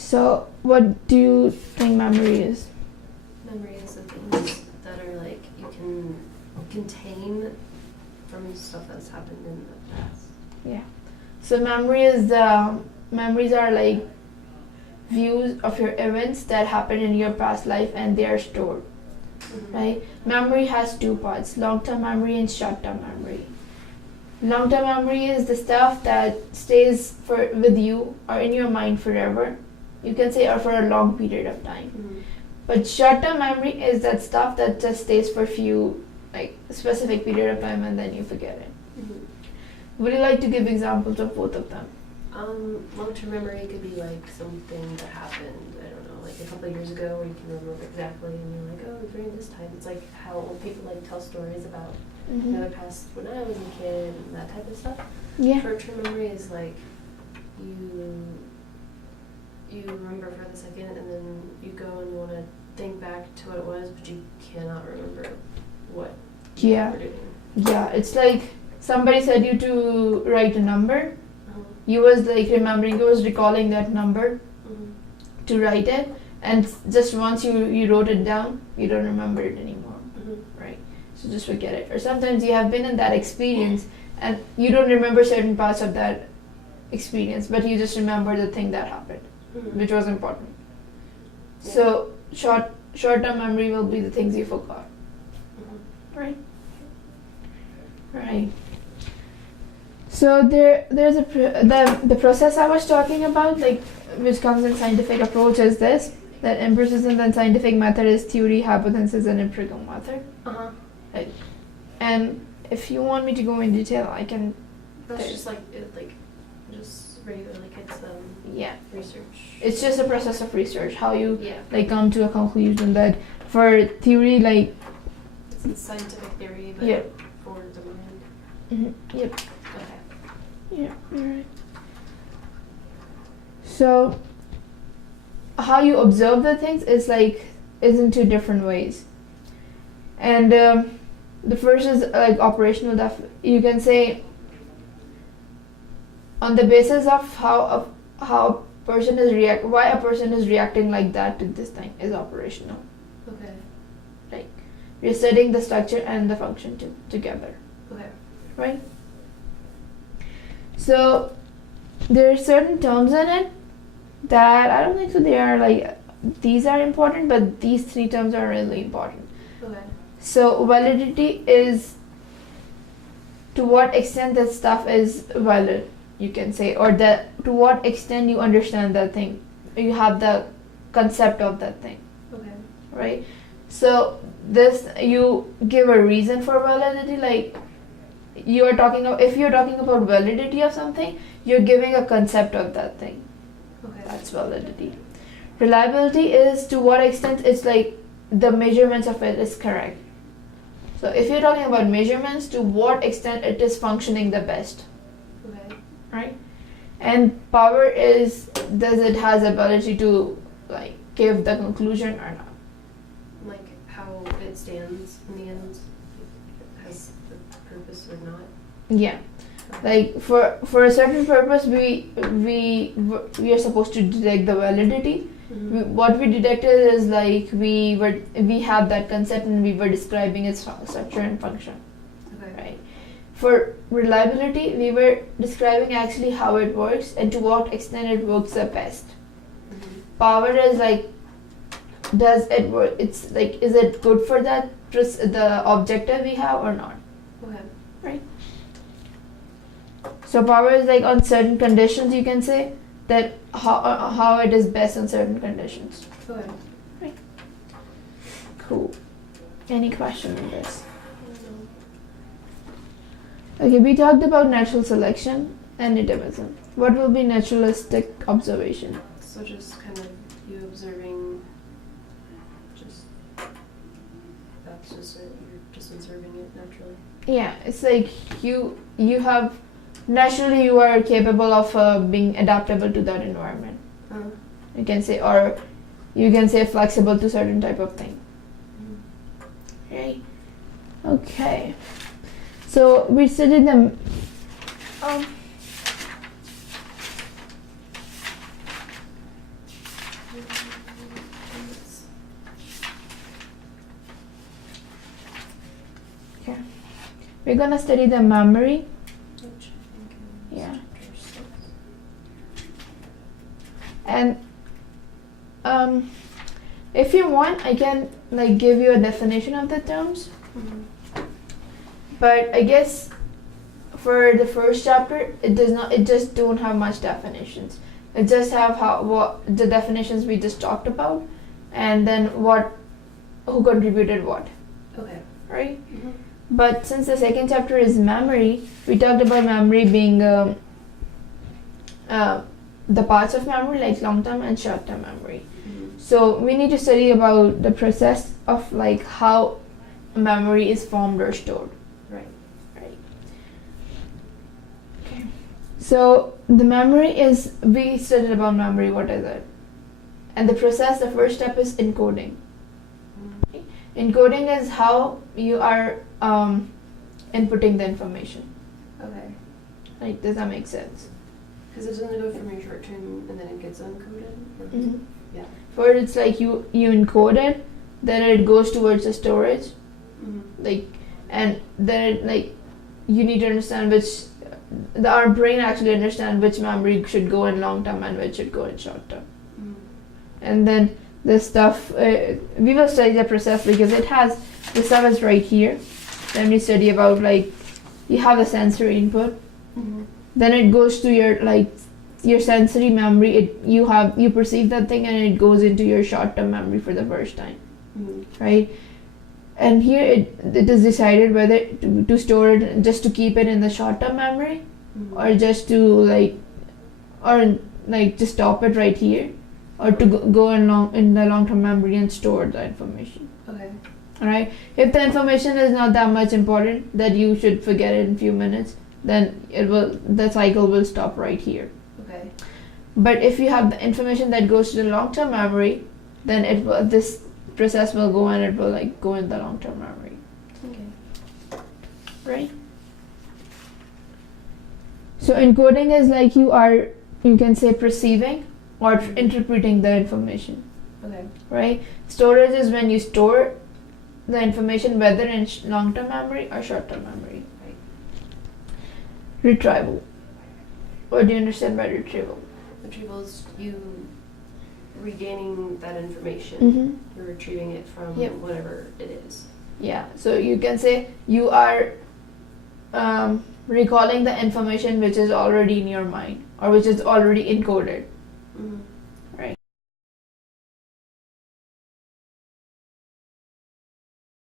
So, what do you think memory is? Memory is the things that are like you can contain from stuff that's happened in the past. Yeah. So memories are like views of your events that happened in your past life and they are stored. Mm-hmm. Right? Memory has two parts, long-term memory and short-term memory. Long-term memory is the stuff that stays with you or in your mind forever. You can say or for a long period of time. Mm-hmm. But short-term memory is that stuff that just stays for few, like a specific period of time and then you forget it. Mm-hmm. Would you like to give examples of both of them? Long-term memory could be like something that happened, I don't know, like a couple of years ago where you can remember exactly and you're like, oh, during this time. It's like how old people like tell stories about the past when I was a kid and that type of stuff. Yeah. Short-term memory is like you remember for the second and then you go and you want to think back to what it was, but you cannot remember what you were doing. Yeah, it's like somebody said you to write a number. You was like recalling that number to write it, and just once you wrote it down, you don't remember it anymore, right? So just forget it. Or sometimes you have been in that experience and you don't remember certain parts of that experience, but you just remember the thing that happened, which was important. Yeah. So short-term memory will be the things you forgot, right? Right. So there's the process I was talking about, like which comes in scientific approach, is this: that empiricism and scientific method is theory, hypothesis, and empirical method. Right. And if you want me to go in detail, I can. That's just just regular, like it's research. It's just a process of research, how you like come to a conclusion. That for theory, like it's scientific theory, but for the mind. Yep. Okay. Yeah, you're right. So, how you observe the things is in two different ways. And the first is like operational. You can say on the basis of how a person is why a person is reacting like that to this thing is operational. Okay. Like you're studying the structure and the function together. Okay. Right? So there are certain terms in it that I don't think so they are like these are important, but these three terms are really important. Okay. So validity is to what extent that stuff is valid, you can say, or that to what extent you understand that thing, you have the concept of that thing. Okay. Right? So this you give a reason for validity, like if you're talking about validity of something, you're giving a concept of that thing. Okay. That's validity. Reliability is to what extent it's like the measurements of it is correct. So if you're talking about measurements, to what extent it is functioning the best. Okay. Right? And power is does it has ability to like give the conclusion or not. Like how it stands in the end, has the purpose or not. Yeah. Like for a certain purpose, we are supposed to detect the validity. What we detected is like we have that concept and we were describing its structure and function. Okay. Right. For reliability, we were describing actually how it works and to what extent it works the best. Power is like, does it work? It's like, is it good for that the objective we have or not? Okay. Right. So power is like on certain conditions, you can say that how it is best on certain conditions. Okay. Right. Cool. Any question on this? Okay, we talked about natural selection and nativism. What will be naturalistic observation? So just kind of you observing, that's just it. You're just observing it naturally. Yeah, it's like you have naturally you are capable of being adaptable to that environment. You can say, or you can say flexible to certain type of thing. Right? Okay. So we studied them. We're gonna study the memory. Which I think is Yeah. chapter 6. And if you want, I can like give you a definition of the terms. But I guess for the first chapter, it does not. It just don't have much definitions. It just have what the definitions we just talked about, and then who contributed what, Okay. right? Mm-hmm. But since the second chapter is memory, we talked about memory being the parts of memory like long-term and short-term memory. Mm-hmm. So we need to study about the process of like how memory is formed or stored. Right. Okay. So the memory is, we studied about memory, what is it? And the process, the first step is encoding. Mm-hmm. Encoding is how you are inputting the information. Okay. Right? Does that make sense? Because it doesn't go from your short term and then it gets uncoded? Or Yeah. Or it's like you encode it, then it goes towards the storage, Mm-hmm. and then you need to understand our brain actually understand which memory should go in long term and which should go in short term. Mm-hmm. And then this stuff, we will study the process because it has, the stuff is right here. Then we study about you have a sensory input, Mm-hmm. then it goes to your sensory memory. You perceive that thing and it goes into your short term memory for the first time, Mm-hmm. right? And here it is decided whether to store it, just to keep it in the short term memory, Mm-hmm. or just to just stop it right here, or to go in the long term memory and store the information. Okay. Alright? If the information is not that much important that you should forget it in a few minutes, then the cycle will stop right here. Okay. But if you have the information that goes to the long term memory, then this process will go and it will go in the long term memory. Okay. Right? So encoding is you can say perceiving or interpreting the information. Okay. Right? Storage is when you store the information whether in long term memory or short term memory. Right. Retrieval. What do you understand by retrieval? Retrieval is you regaining that information. Mm-hmm. You're retrieving it from Yep. whatever it is. Yeah, so you can say you are recalling the information which is already in your mind or which is already encoded. Mm-hmm.